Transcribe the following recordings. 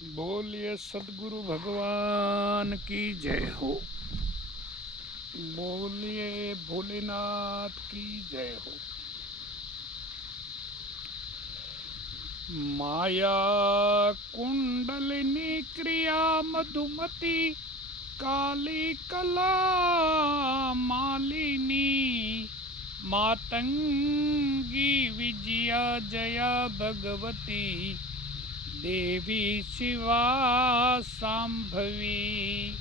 બોલીએ સદગુરુ ભગવાન કી જય હો? બોલીએ ભોલેનાથ કી જય હો? માયા કુંડલની ક્રિયા મધુમતી, કાલી કલા માલિની, માતંગી વિજયા જયા ભગવતી દેવી શિવા સાંભવી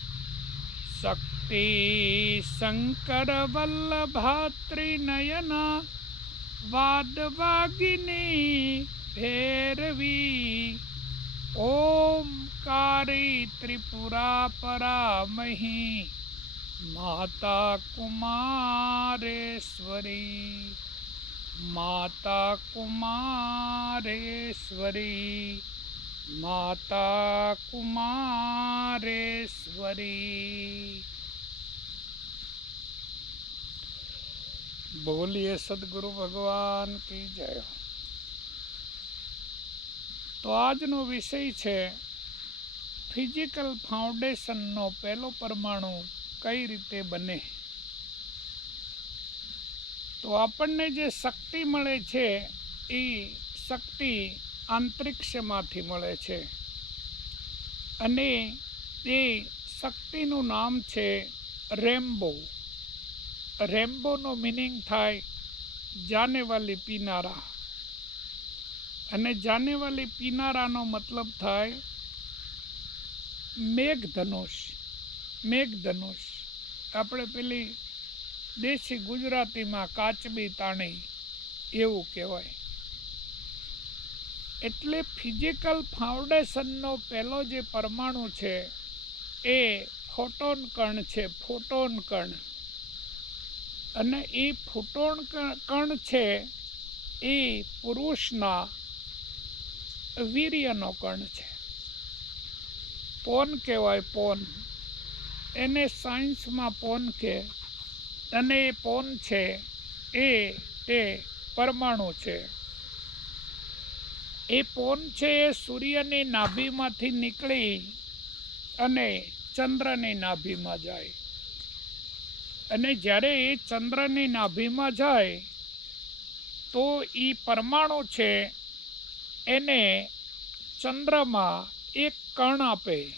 શક્તિ શંકર વલ્લભાત્રિનયના વાદવાગિની ભેરવી ઓમકારી ત્રિપુરા પરામહી માતા કુમારેશ્વરી માતા કુમારેશ્વરી માતા કુમારેશ્વરી બોલીએ સદગુરુ ભગવાન કી જય તો આજનો વિષય છે ફિઝિકલ ફાઉન્ડેશનનો પહેલો પરમાણુ કઈ રીતે બને? તો આપણને જે શક્તિ મળે છે એ શક્તિ અંતરિક્ષમાંથી મળે છે. અને એ શક્તિનું નામ છે રેમ્બો. રેમ્બોનો મિનિંગ થાય જાનેવાલી પીનારા. અને જાનેવાલી પીનારાનો મતલબ થાય મેઘધનુષ. મેઘધનુષ. આપણે પેલી દેશી ગુજરાતીમાં કાચબી તાણી એવું કહેવાય. એટલે ફિઝિકલ ફાઉન્ડેશનનો પહેલો જે પરમાણુ છે, એ ફોટોન કણ છે ફોટોન કણ. અને એ ફોટોન કણ છે એ પુરુષના વીર્યનો કણ છે. પોન કહેવાય પોન. એને સાયન્સમાં પોન કે, અને એ પોન છે, એ તે પરમાણુ છે. એ પોન છે એ સૂર્યની નાભીમાંથી નીકળી અને ચંદ્રની નાભીમાં જાય. અને જ્યારે એ ચંદ્રની નાભીમાં જાય, તો એ પરમાણુ છે એને ચંદ્રમાં એક કણ આપે.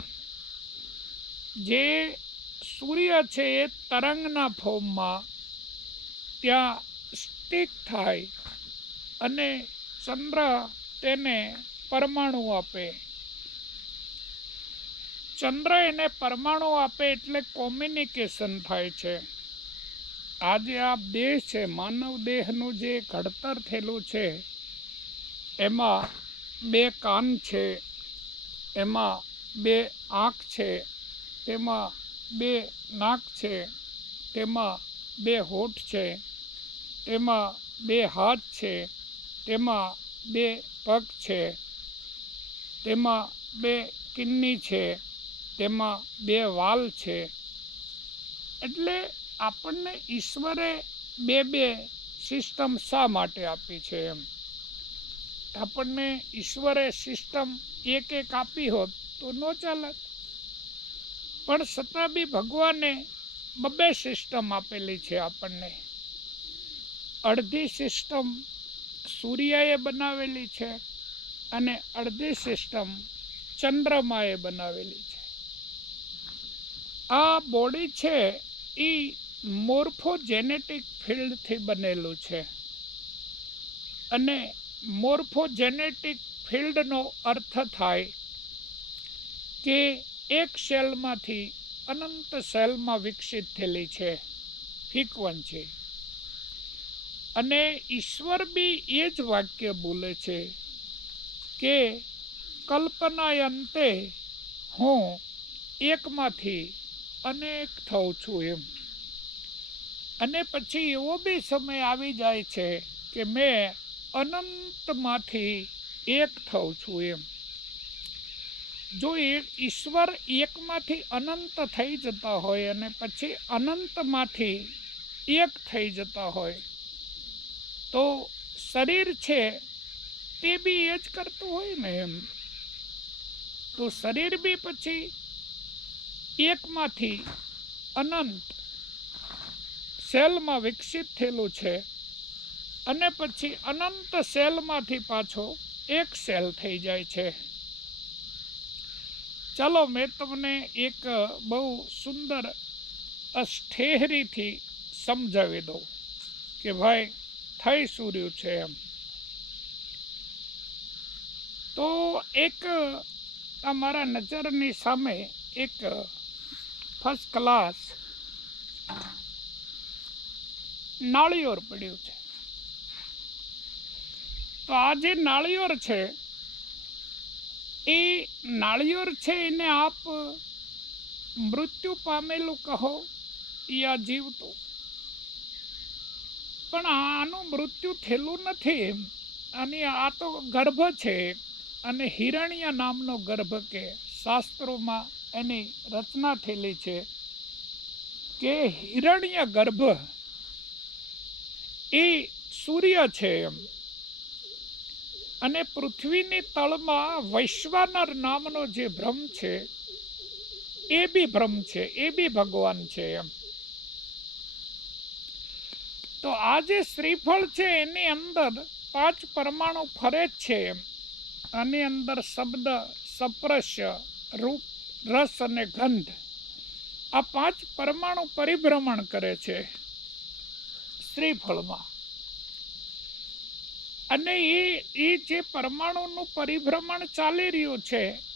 જે સૂર્ય છે એ તરંગના ફોર્મમાં ત્યાં સ્ટિક થાય અને ચંદ્ર તેને પરમાણુ આપે. ચંદ્ર એને પરમાણુ આપે એટલે કોમ્યુનિકેશન થાય છે. આજે આ દેહ છે, માનવ દેહનું જે ઘડતર થયેલું છે, એમાં બે કાન છે, એમાં બે આંખ છે, તેમાં બે નાક છે, તેમાં બે હોઠ છે, તેમાં બે હાથ છે, તેમાં બે પગ છે. તેમાં બે કિન્ની છે. તેમાં બે વાલ છે. એટલે આપણને ઈશ્વરે બે બે સિસ્ટમ શા માટે આપી છે એમ? આપણને ઈશ્વરે સિસ્ટમ એક એક આપી હોત તો ન ચાલત. પણ છતાં બી ભગવાને બબે સિસ્ટમ આપેલી છે આપણને. અડધી સિસ્ટમ સૂર્યએ બનાવેલી છે અને અડધી સિસ્ટમ ચંદ્રમાએ બનાવેલી છે. આ બોડી છે એ મોર્ફોજેનેટિક ફિલ્ડથી બનેલું છે અને મોર્ફોજેનેટિક ફિલ્ડનો અર્થ થાય કે એક સેલમાંથી અનંત સેલમાં વિકસિત થયેલી છે, ફ્રીક્વન્સી. અને ઈશ્વર બી એ જ વાક્ય બોલે છે કે કલ્પના અંતે હું એકમાંથી અનેક થઉં છું એમ. અને પછી એવો બી સમય આવી જાય છે કે મેં અનંતમાંથી એક થઉં છું એમ. જો એ ઈશ્વર એકમાંથી અનંત થઈ જતા હોય અને પછી અનંતમાંથી એક થઈ જતા હોય તો શરીર છે, તે બી એ જ કરતું હોય ને એમ. તો શરીર બી પછી એકમાંથી અનંત સેલમાં વિકસિત થયેલું છે અને પછી અનંત સેલમાંથી પાછો એક સેલ થઈ જાય છે. ચાલો મેં તમને એક બહુ સુંદર અસ્થેહરીથી સમજાવી દઉં કે ભાઈ થઈ સૂર્યું છે એમ. તો એક તમારા નજરની સામે એક ફર્સ્ટ ક્લાસ નાળિયોર પડ્યું છે. તો આ જે નાળિયોર છે, એ નાળિયોર છે એને આપ મૃત્યુ પામેલું કહો યા જીવતું? પણ આનું મૃત્યુ થયેલું નથી. અને આ તો ગર્ભ છે. અને હિરણ્ય નામનો ગર્ભ કે શાસ્ત્રોમાં એની રચના થયેલી છે કે હિરણ્ય ગર્ભ એ સૂર્ય છે. અને પૃથ્વીની તળમાં વૈશ્વાનર નામનો જે ભ્રમ છે, એ બી ભ્રમ છે, એ બી ભગવાન છે એમ. તો આ જે શ્રીફળ છે, એની અંદર પાંચ પરમાણુ ફરે જ છે. એમ આની અંદર શબ્દ, સપ્રશ્ય, રૂપ, રસ અને ગંધ. આ પાંચ પરમાણુ પરિભ્રમણ કરે છે શ્રીફળમાં. અને એ એ જે પરમાણુનું પરિભ્રમણ ચાલી રહ્યું છે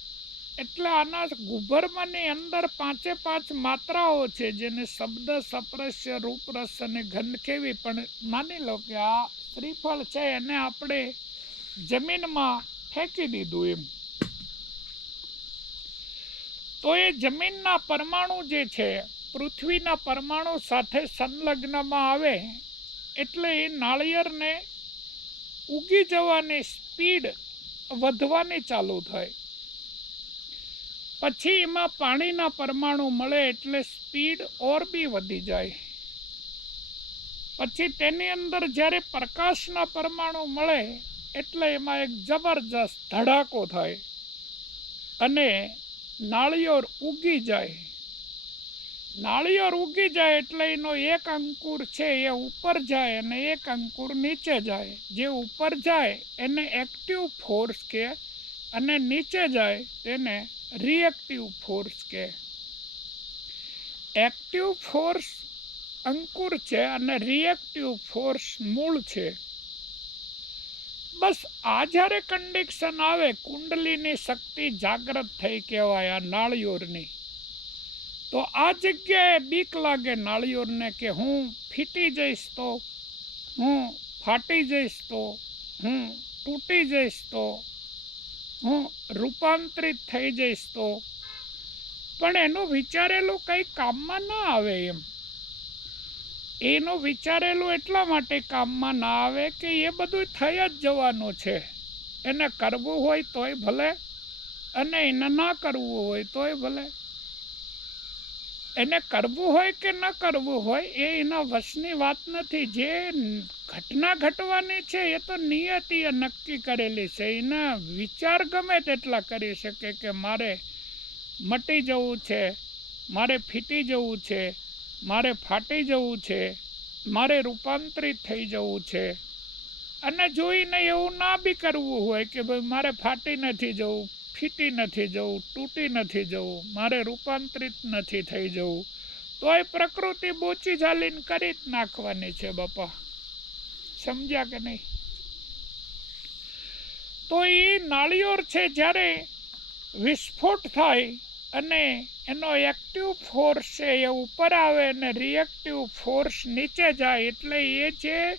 એટલે આના ગુભર્મની અંદર પાંચે પાંચ માત્રાઓ છે, જેને શબ્દ, સપ્રશ્ય, રૂપરસ અને ઘન કેવી, પણ માની લો કે આ શ્રીફળ છે, એને આપણે જમીનમાં ફેંકી દીધું એમ. તો એ જમીનના પરમાણુ જે છે, પૃથ્વીના પરમાણુ સાથે સંલગ્નમાં આવે, એટલે એ નાળિયેરને ઉગી જવાની સ્પીડ વધવાની ચાલુ થાય. પછી એમાં પાણીના પરમાણુ મળે એટલે સ્પીડ ઓર બી વધી જાય. પછી તેની અંદર જ્યારે પ્રકાશના પરમાણુ મળે એટલે એમાં એક જબરજસ્ત ધડાકો થાય અને નાળિયોર ઉગી જાય. નાળિયેર ઉગી જાય એટલે એનો એક અંકુર છે એ ઉપર જાય અને એક અંકુર નીચે જાય. જે ઉપર જાય એને એક્ટિવ ફોર્સ કે અને નીચે જાય તેને રિએક્ટિવ ફોર્સ કે એક્ટિવ ફોર્સ અંકુર છે અને રિએક્ટિવ ફોર્સ મૂળ છે. બસ આ જ્યારે કન્ડિક્શન આવે, કુંડલીની શક્તિ જાગ્રત થઈ કહેવાય આ નાળિયોરની. તો આ જગ્યાએ બીક લાગે નાળિયોરને કે હું ફીટી જઈશ તો, હું ફાટી જઈશ તો, હું તૂટી જઈશ તો હું રૂપાંતરિત થઈ જઈશ તો? પણ એનું વિચારેલું કંઈ કામમાં ના આવે એમ. એનું વિચારેલું એટલા માટે કામમાં ના આવે કે એ બધું થઈ જ જવાનું છે. એને કરવું હોય તોય ભલે, અને એને ના કરવું હોય તોય ભલે. એને કરવું હોય કે ન કરવું હોય, એ એના વશની વાત નથી. જે ઘટના ઘટવાની છે, એ તો નિયતિએ નક્કી કરેલી છે. એના વિચાર ગમે તેટલા કરી શકે કે મારે મટી જવું છે, મારે ફીટી જવું છે, મારે ફાટી જવું છે, મારે રૂપાંતરિત થઈ જવું છે. અને જોઈને એવું ના બી કરવું હોય કે ભાઈ મારે ફાટી નથી જવું. ફીટી નથી જવું, તૂટી નથી જવું, મારે રૂપાંતરિત નથી થઈ જવું, તોય પ્રકૃતિ બોચી ઝાલીને કરી જ નાખવાની છે બાપા. સમજ્યા કે નહીં? તો એ નાળિયોર છે જ્યારે વિસ્ફોટ થાય અને એનો એક્ટિવ ફોર્સ છે એ ઉપર આવે અને રિએક્ટિવ ફોર્સ નીચે જાય એટલે એ જે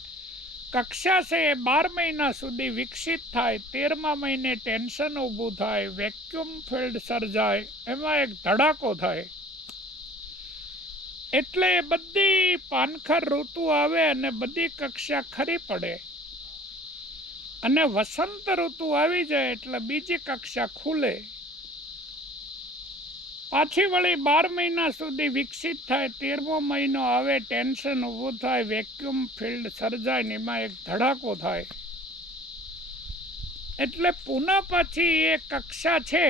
કક્ષા છે એ બાર મહિના સુધી વિકસિત થાય, તેરમા મહિને ટેન્શન ઊભું થાય વેક્યુમ ફિલ્ડ સર્જાય, એમાં એક ધડાકો થાય. એટલે બધી પાનખર ઋતુ આવે અને બધી કક્ષા ખરી પડે. અને વસંત ઋતુ આવી જાય એટલે બીજી કક્ષા ખુલે. પાછી વળી બાર મહિના સુધી વિકસિત થાય, તેરમો મહિનો આવે, ટેન્શન ઊભું થાય વેક્યુમ ફિલ્ડ સર્જાય ને એમાં એક ધડાકો થાય. એટલે પુનઃ પાછી એ કક્ષા છે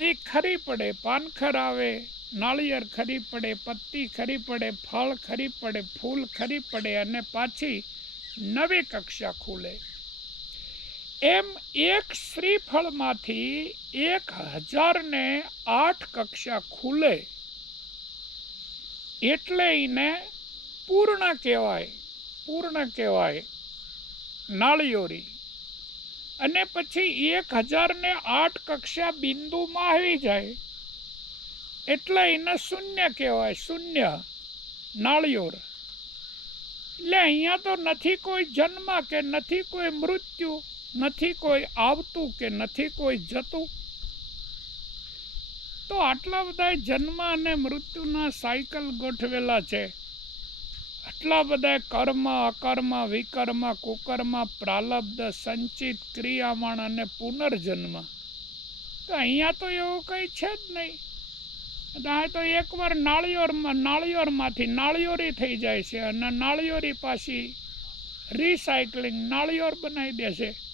એ ખરી પડે, પાનખર આવે, નાળિયેર ખરી પડે, પત્તી ખરી પડે, ફળ ખરી પડે, ફૂલ ખરી પડે અને પાછી નવી કક્ષા ખુલે. એમ એક શ્રીફળમાંથી એક હજાર ને આઠ કક્ષા ખુલે. એટલે એને પૂર્ણ કહેવાય પૂર્ણ કહેવાય. નાળિયોરી. અને પછી એક હજાર ને આઠ કક્ષા બિંદુમાં આવી જાય. એટલે એને શૂન્ય કહેવાય, શૂન્ય. નાળિયોર. એટલે અહીંયા તો નથી કોઈ જન્મ કે નથી કોઈ મૃત્યુ. નથી કોઈ આવતું કે નથી કોઈ જતું? તો આટલા બધા જન્મ અને મૃત્યુના સાયકલ ગોઠવેલા છે. આટલા બધા કર્મ, અકર્મ, વિકર્મ, કુકર્મ, પ્રાલબ્ધ, સંચિત, ક્રિયામણ અને પુનર્જન્મ. તો અહીંયા તો એવું કંઈ છે જ નહીં. આ તો એકવાર નાળિયોરમાં, નાળિયોરમાંથી નાળિયોરી થઈ જાય છે અને નાળિયોરી પાછી રિસાયકલિંગ નાળિયોર બનાવી દેશે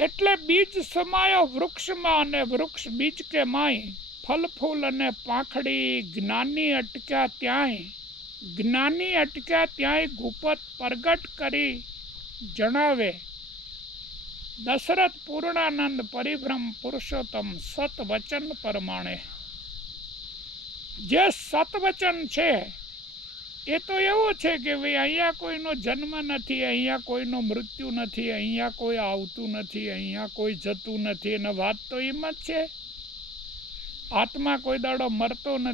એટલે બીજ સમાયો વૃક્ષમાં અને વૃક્ષ બીજ કે માય ફલ ફૂલ અને પાંખડી જ્ઞાની અટક્યા ત્યાંય, જ્ઞાની અટક્યા ત્યાંય ગુપત પ્રગટ કરી જણાવે, દશરથ પૂર્ણાનંદ પરિભ્રમ પુરુષોત્તમ સતવચન પ્રમાણે. જે સતવચન છે એ તો એવો છે કે ભાઈ, અહીંયા કોઈનો જન્મ નથી, અહીંયા કોઈનો મૃત્યુ નથી, અહીંયા કોઈ આવતું નથી, અહીંયા કોઈ જતું નથી. અને વાત તો એમ જ છે. આત્મા કોઈ દાડો મરતો નથી.